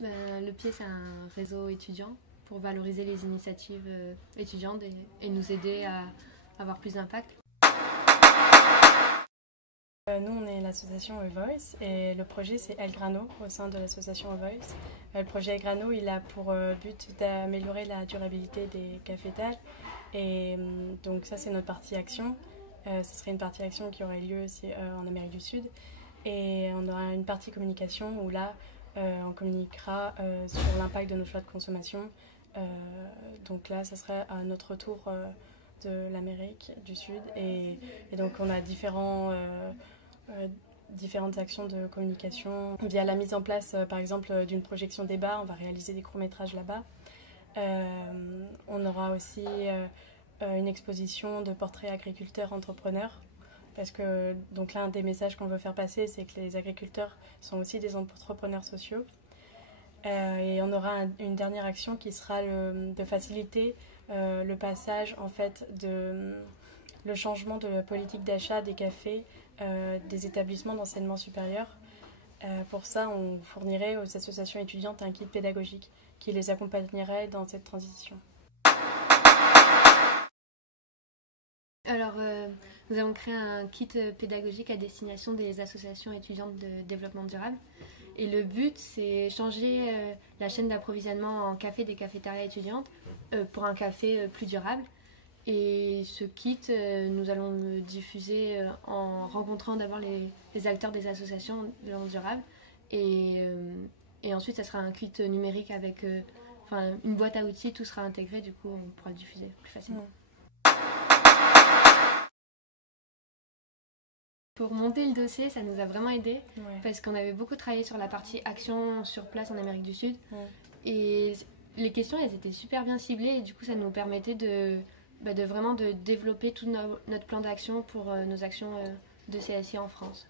Le PIE, c'est un réseau étudiant pour valoriser les initiatives étudiantes et nous aider à avoir plus d'impact. Nous, on est l'association A Voice et le projet, c'est El Grano au sein de l'association A Voice. Le projet El Grano, il a pour but d'améliorer la durabilité des cafétales. Et donc ça, c'est notre partie action. Ce serait une partie action qui aurait lieu aussi en Amérique du Sud. Et on aura une partie communication où là, on communiquera sur l'impact de nos choix de consommation. Donc là, ça serait à notre tour de l'Amérique du Sud. Et donc, on a différentes actions de communication via la mise en place, par exemple, d'une projection débat. On va réaliser des courts-métrages là-bas. On aura aussi une exposition de portraits agriculteurs entrepreneurs. Parce que donc là, un des messages qu'on veut faire passer, c'est que les agriculteurs sont aussi des entrepreneurs sociaux. Et on aura une dernière action qui sera de faciliter le passage, en fait, le changement de politique d'achat des cafés des établissements d'enseignement supérieur. Pour ça, on fournirait aux associations étudiantes un kit pédagogique qui les accompagnerait dans cette transition. Alors, nous avons créé un kit pédagogique à destination des associations étudiantes de développement durable. Et le but, c'est changer la chaîne d'approvisionnement en café des cafétérias étudiantes pour un café plus durable. Et ce kit, nous allons le diffuser en rencontrant d'abord les acteurs des associations de développement durable. Et ensuite, ça sera un kit numérique avec une boîte à outils, tout sera intégré, du coup, on pourra le diffuser plus facilement. Pour monter le dossier, ça nous a vraiment aidé parce qu'on avait beaucoup travaillé sur la partie action sur place en Amérique du Sud. Et les questions, elles étaient super bien ciblées et du coup, ça nous permettait de vraiment de développer tout notre plan d'action pour nos actions de CSI en France.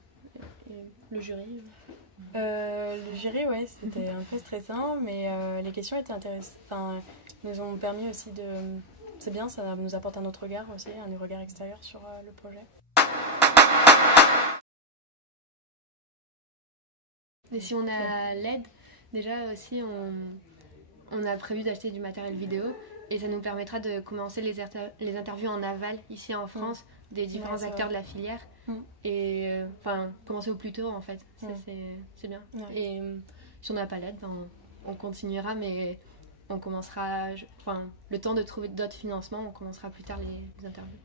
Et le jury Le jury, ouais, c'était un peu stressant, mais les questions étaient intéressantes. Enfin, nous ont permis aussi de... C'est bien, ça nous apporte un autre regard aussi, un regard extérieur sur le projet. Et si on a l'aide, déjà aussi on a prévu d'acheter du matériel vidéo et ça nous permettra de commencer les interviews en aval ici en France des différents acteurs de la filière et commencer au plus tôt en fait, ça, c'est bien. Et si on n'a pas l'aide, on continuera, mais on commencera, le temps de trouver d'autres financements, on commencera plus tard les interviews.